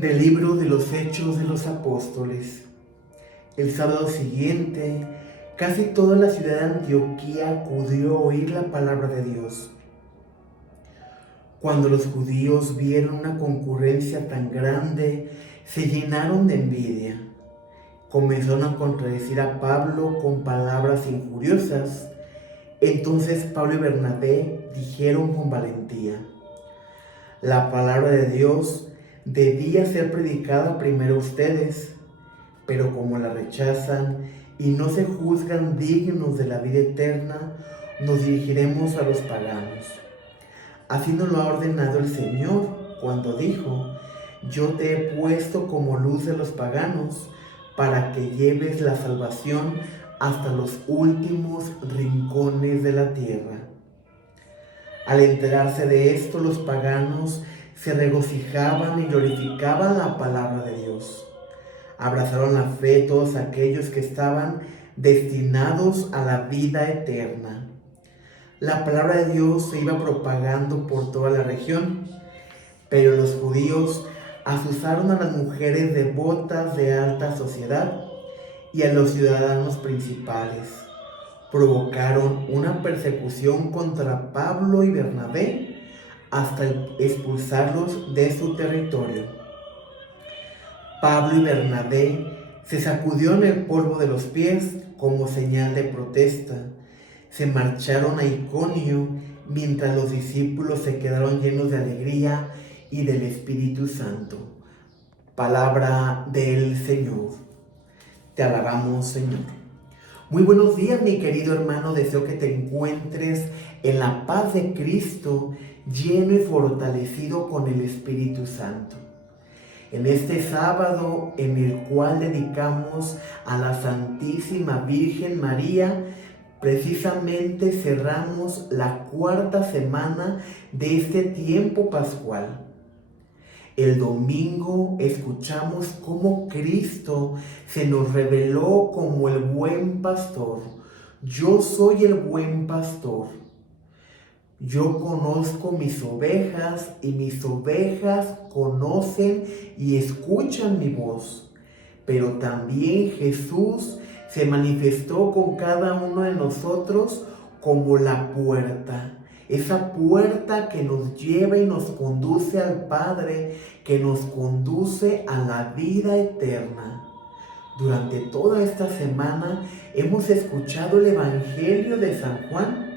Del libro de los Hechos de los Apóstoles. El sábado siguiente, casi toda la ciudad de Antioquía acudió a oír la palabra de Dios. Cuando los judíos vieron una concurrencia tan grande, se llenaron de envidia. Comenzaron a contradecir a Pablo con palabras injuriosas. Entonces Pablo y Bernabé dijeron con valentía: la palabra de Dios debía ser predicada primero a ustedes, pero como la rechazan y no se juzgan dignos de la vida eterna, nos dirigiremos a los paganos. Así nos lo ha ordenado el Señor cuando dijo: yo te he puesto como luz de los paganos, para que lleves la salvación hasta los últimos rincones de la tierra. Al enterarse de esto, los paganos se regocijaban y glorificaban la palabra de Dios. Abrazaron la fe todos aquellos que estaban destinados a la vida eterna. La palabra de Dios se iba propagando por toda la región, pero los judíos asusaron a las mujeres devotas de alta sociedad y a los ciudadanos principales. Provocaron una persecución contra Pablo y Bernabé hasta expulsarlos de su territorio. Pablo y Bernabé se sacudieron el polvo de los pies como señal de protesta. Se marcharon a Iconio mientras los discípulos se quedaron llenos de alegría y del Espíritu Santo. Palabra del Señor. Te alabamos, Señor. Muy buenos días, mi querido hermano. Deseo que te encuentres en la paz de Cristo, lleno y fortalecido con el Espíritu Santo. En este sábado en el cual dedicamos a la Santísima Virgen María, precisamente cerramos la cuarta semana de este tiempo pascual. El domingo escuchamos cómo Cristo se nos reveló como el buen pastor. Yo soy el buen pastor. Yo conozco mis ovejas y mis ovejas conocen y escuchan mi voz. Pero también Jesús se manifestó con cada uno de nosotros como la puerta. Esa puerta que nos lleva y nos conduce al Padre, que nos conduce a la vida eterna. Durante toda esta semana hemos escuchado el Evangelio de San Juan,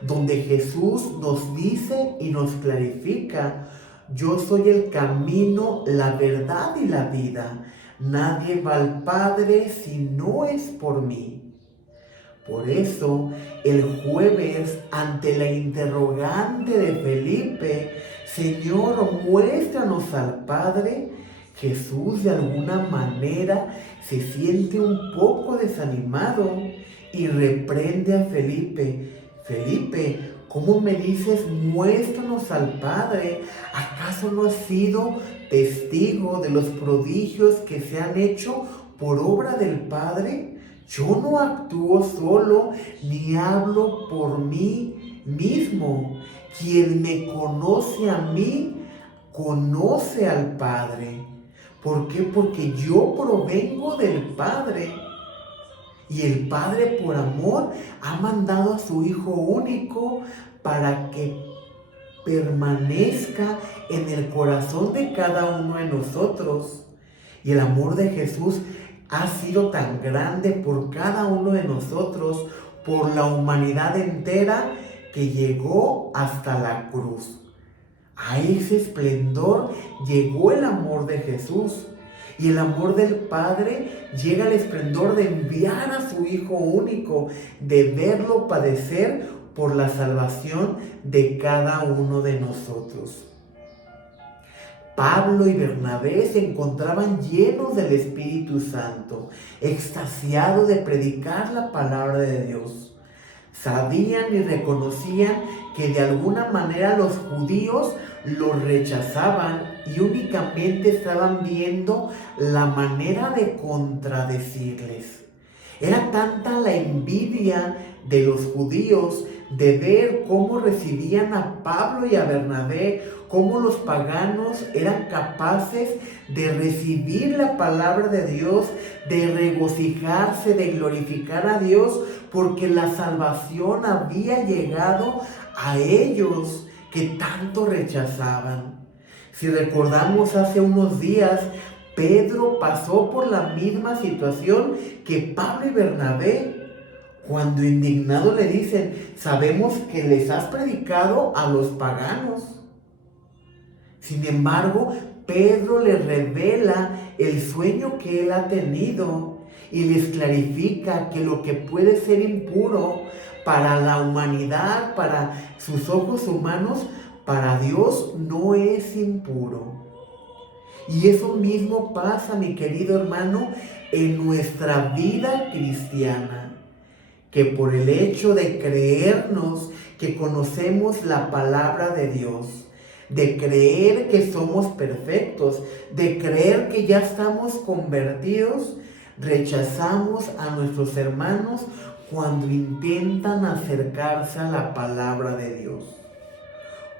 donde Jesús nos dice y nos clarifica: yo soy el camino, la verdad y la vida. Nadie va al Padre si no es por mí. Por eso, el jueves, ante la interrogante de Felipe: Señor, muéstranos al Padre, Jesús de alguna manera se siente un poco desanimado y reprende a Felipe: Felipe, ¿cómo me dices muéstranos al Padre? ¿Acaso no has sido testigo de los prodigios que se han hecho por obra del Padre? Yo no actúo solo ni hablo por mí mismo. Quien me conoce a mí, conoce al Padre. ¿Por qué? Porque yo provengo del Padre. Y el Padre, por amor, ha mandado a su Hijo único para que permanezca en el corazón de cada uno de nosotros. Y el amor de Jesús ha sido tan grande por cada uno de nosotros, por la humanidad entera, que llegó hasta la cruz. A ese esplendor llegó el amor de Jesús. Y el amor del Padre llega al esplendor de enviar a su Hijo único, de verlo padecer por la salvación de cada uno de nosotros. Pablo y Bernabé se encontraban llenos del Espíritu Santo, extasiados de predicar la palabra de Dios. Sabían y reconocían que de alguna manera los judíos los rechazaban y únicamente estaban viendo la manera de contradecirles. Era tanta la envidia de los judíos de ver cómo recibían a Pablo y a Bernabé, cómo los paganos eran capaces de recibir la palabra de Dios, de regocijarse, de glorificar a Dios, porque la salvación había llegado a ellos que tanto rechazaban. Si recordamos hace unos días, Pedro pasó por la misma situación que Pablo y Bernabé, cuando indignados le dicen: sabemos que les has predicado a los paganos. Sin embargo, Pedro les revela el sueño que él ha tenido y les clarifica que lo que puede ser impuro para la humanidad, para sus ojos humanos, para Dios no es impuro. Y eso mismo pasa, mi querido hermano, en nuestra vida cristiana, que por el hecho de creernos que conocemos la palabra de Dios, de creer que somos perfectos, de creer que ya estamos convertidos, rechazamos a nuestros hermanos cuando intentan acercarse a la palabra de Dios.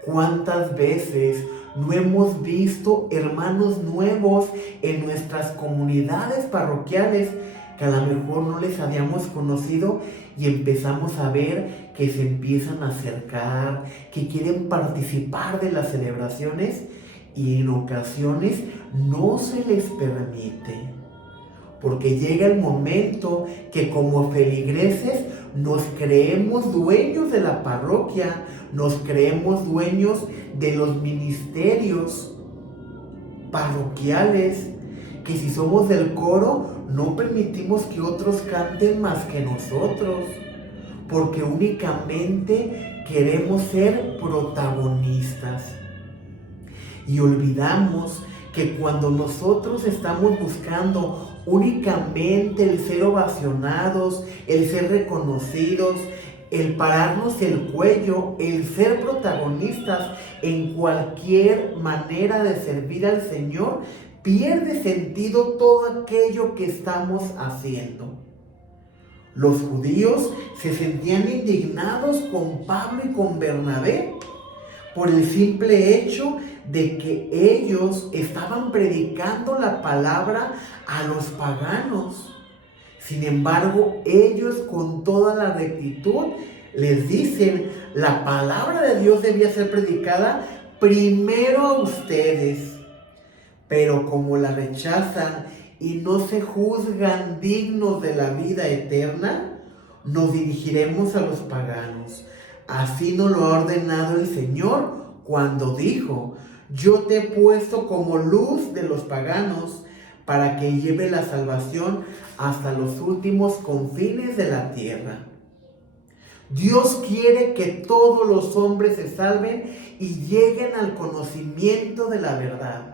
¿Cuántas veces no hemos visto hermanos nuevos en nuestras comunidades parroquiales que a lo mejor no les habíamos conocido y empezamos a ver que se empiezan a acercar, que quieren participar de las celebraciones y en ocasiones no se les permite? Porque llega el momento que como feligreses nos creemos dueños de la parroquia, nos creemos dueños de los ministerios parroquiales, que si somos del coro no permitimos que otros canten más que nosotros, porque únicamente queremos ser protagonistas. Y olvidamos que cuando nosotros estamos buscando únicamente el ser ovacionados, el ser reconocidos, el pararnos el cuello, el ser protagonistas en cualquier manera de servir al Señor, pierde sentido todo aquello que estamos haciendo. Los judíos se sentían indignados con Pablo y con Bernabé por el simple hecho de que ellos estaban predicando la palabra a los paganos. Sin embargo, ellos con toda la rectitud les dicen: la palabra de Dios debía ser predicada primero a ustedes. Pero como la rechazan y no se juzgan dignos de la vida eterna, nos dirigiremos a los paganos. Así nos lo ha ordenado el Señor cuando dijo: yo te he puesto como luz de los paganos para que lleve la salvación hasta los últimos confines de la tierra. Dios quiere que todos los hombres se salven y lleguen al conocimiento de la verdad.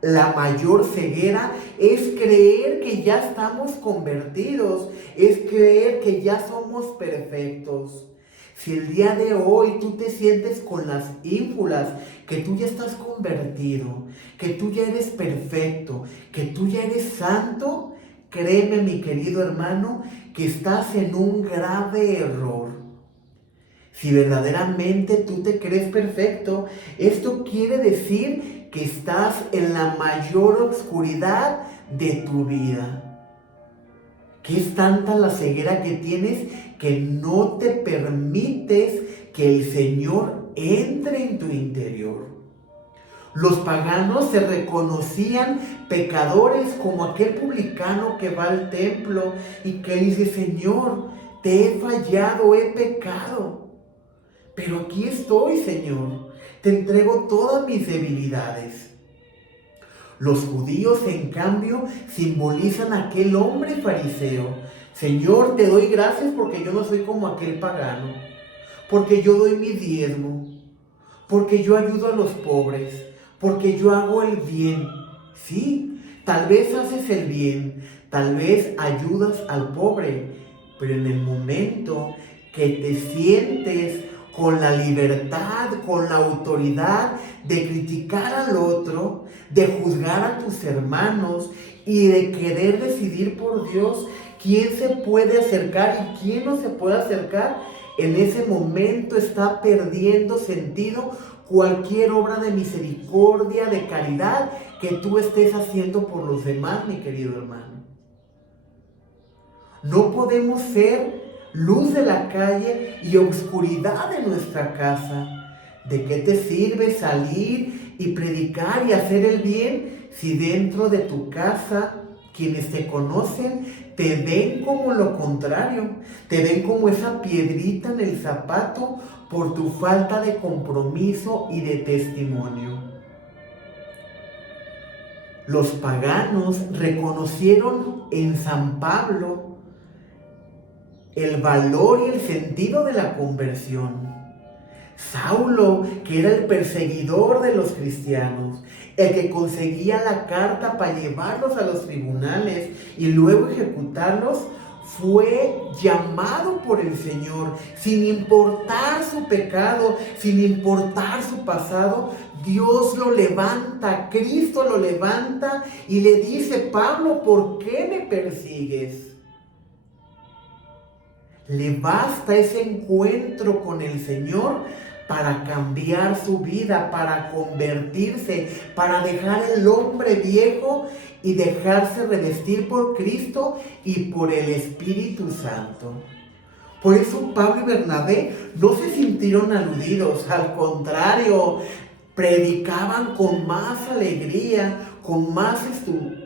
La mayor ceguera es creer que ya estamos convertidos, es creer que ya somos perfectos. Si el día de hoy tú te sientes con las ínfulas, que tú ya estás convertido, que tú ya eres perfecto, que tú ya eres santo, créeme, mi querido hermano, que estás en un grave error. Si verdaderamente tú te crees perfecto, esto quiere decir que estás en la mayor oscuridad de tu vida. Que es tanta la ceguera que tienes que no te permites que el Señor entre en tu interior. Los paganos se reconocían pecadores, como aquel publicano que va al templo y que dice: Señor, te he fallado, he pecado, pero aquí estoy, Señor, te entrego todas mis debilidades. Los judíos, en cambio, simbolizan a aquel hombre fariseo. Señor, te doy gracias porque yo no soy como aquel pagano, porque yo doy mi diezmo, porque yo ayudo a los pobres, porque yo hago el bien. Sí, tal vez haces el bien, tal vez ayudas al pobre, pero en el momento que te sientes con la libertad, con la autoridad de criticar al otro, de juzgar a tus hermanos y de querer decidir por Dios quién se puede acercar y quién no se puede acercar, en ese momento está perdiendo sentido cualquier obra de misericordia, de caridad que tú estés haciendo por los demás, mi querido hermano. No podemos ser luz de la calle y oscuridad de nuestra casa. ¿De qué te sirve salir y predicar y hacer el bien si dentro de tu casa quienes te conocen te ven como lo contrario? Te ven como esa piedrita en el zapato por tu falta de compromiso y de testimonio. Los paganos reconocieron en San Pablo el valor y el sentido de la conversión. Saulo, que era el perseguidor de los cristianos, el que conseguía la carta para llevarlos a los tribunales y luego ejecutarlos, fue llamado por el Señor, sin importar su pecado, sin importar su pasado. Dios lo levanta, Cristo lo levanta y le dice: Pablo, ¿por qué me persigues? Le basta ese encuentro con el Señor para cambiar su vida, para convertirse, para dejar el hombre viejo y dejarse revestir por Cristo y por el Espíritu Santo. Por eso Pablo y Bernabé no se sintieron aludidos, al contrario, predicaban con más alegría, con más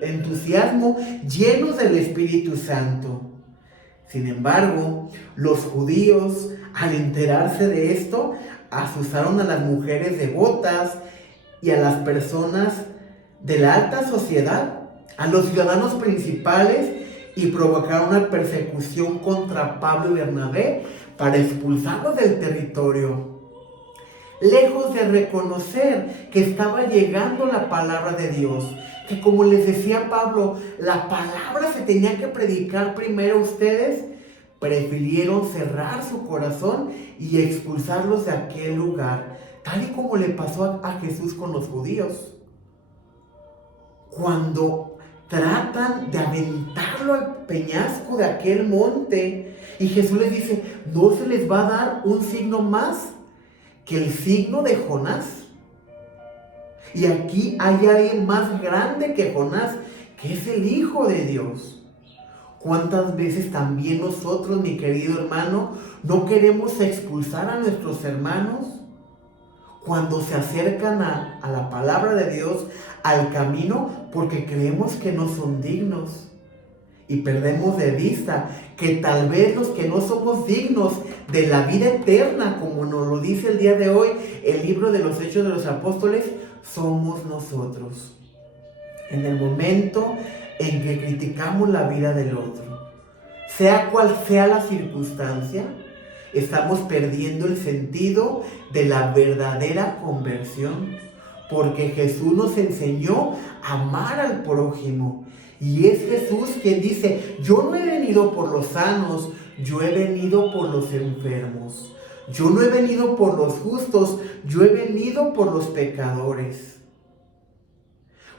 entusiasmo, llenos del Espíritu Santo. Sin embargo, los judíos, al enterarse de esto, asusaron a las mujeres devotas y a las personas de la alta sociedad, a los ciudadanos principales, y provocaron una persecución contra Pablo y Bernabé para expulsarlos del territorio. Lejos de reconocer que estaba llegando la palabra de Dios, que como les decía Pablo, la palabra se tenía que predicar primero a ustedes, prefirieron cerrar su corazón y expulsarlos de aquel lugar, tal y como le pasó a Jesús con los judíos. Cuando tratan de aventarlo al peñasco de aquel monte, y Jesús les dice: ¿no se les va a dar un signo más que el signo de Jonás? Y aquí hay alguien más grande que Jonás, que es el Hijo de Dios. ¿Cuántas veces también nosotros, mi querido hermano, no queremos expulsar a nuestros hermanos cuando se acercan a la palabra de Dios, al camino, porque creemos que no son dignos? Y perdemos de vista que tal vez los que no somos dignos de la vida eterna, como nos lo dice el día de hoy el libro de los Hechos de los Apóstoles, somos nosotros. En el momento en que criticamos la vida del otro, sea cual sea la circunstancia, estamos perdiendo el sentido de la verdadera conversión, porque Jesús nos enseñó a amar al prójimo. Y es Jesús quien dice: yo no he venido por los sanos, yo he venido por los enfermos. Yo no he venido por los justos, yo he venido por los pecadores.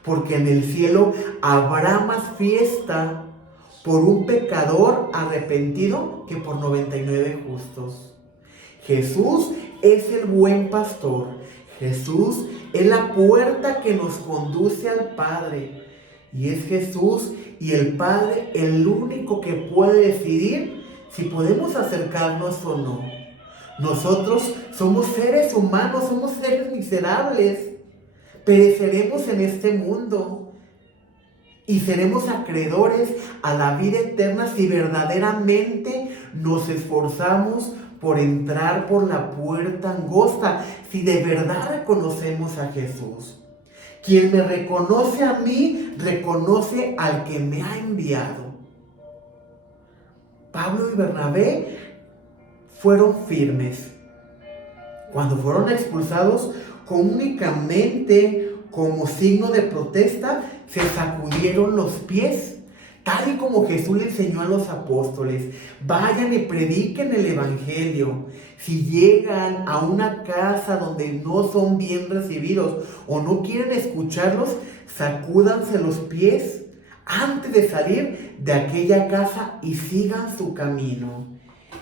Porque en el cielo habrá más fiesta por un pecador arrepentido que por 99 justos. Jesús es el buen pastor. Jesús es la puerta que nos conduce al Padre. Y es Jesús y el Padre el único que puede decidir si podemos acercarnos o no. Nosotros somos seres humanos, somos seres miserables. Pereceremos en este mundo y seremos acreedores a la vida eterna si verdaderamente nos esforzamos por entrar por la puerta angosta, si de verdad reconocemos a Jesús. Quien me reconoce a mí, reconoce al que me ha enviado. Pablo y Bernabé fueron firmes. Cuando fueron expulsados, únicamente como signo de protesta, se sacudieron los pies, tal y como Jesús le enseñó a los apóstoles: vayan y prediquen el evangelio. Si llegan a una casa donde no son bien recibidos o no quieren escucharlos, sacúdanse los pies antes de salir de aquella casa y sigan su camino.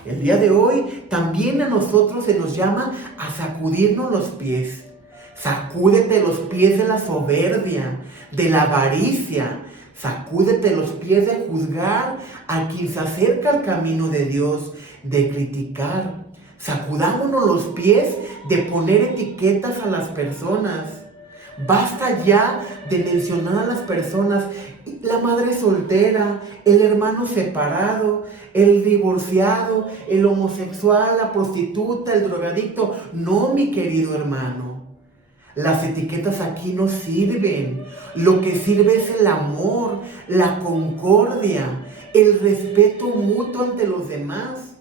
El día de hoy también a nosotros se nos llama a sacudirnos los pies. Sacúdete los pies de la soberbia, de la avaricia. Sacúdete los pies de juzgar a quien se acerca al camino de Dios, de criticar. Sacudámonos los pies de poner etiquetas a las personas. Basta ya de mencionar a las personas, la madre soltera, el hermano separado, el divorciado, el homosexual, la prostituta, el drogadicto. No, mi querido hermano. Las etiquetas aquí no sirven. Lo que sirve es el amor, la concordia, el respeto mutuo ante los demás.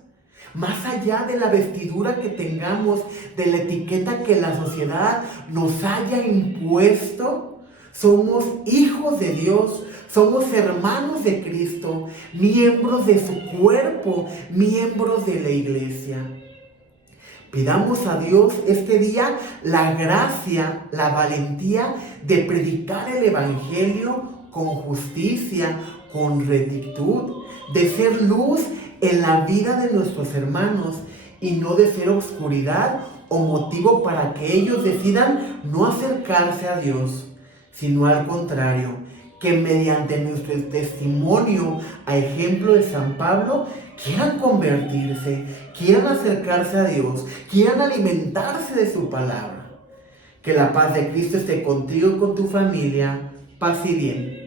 Más allá de la vestidura que tengamos, de la etiqueta que la sociedad nos haya impuesto, somos hijos de Dios, somos hermanos de Cristo, miembros de su cuerpo, miembros de la iglesia. Pidamos a Dios este día la gracia, la valentía de predicar el Evangelio con justicia, con rectitud, de ser luz en la vida de nuestros hermanos y no de ser oscuridad o motivo para que ellos decidan no acercarse a Dios, sino al contrario, que mediante nuestro testimonio, a ejemplo de San Pablo, quieran convertirse, quieran acercarse a Dios, quieran alimentarse de su palabra. Que la paz de Cristo esté contigo y con tu familia. Paz y bien.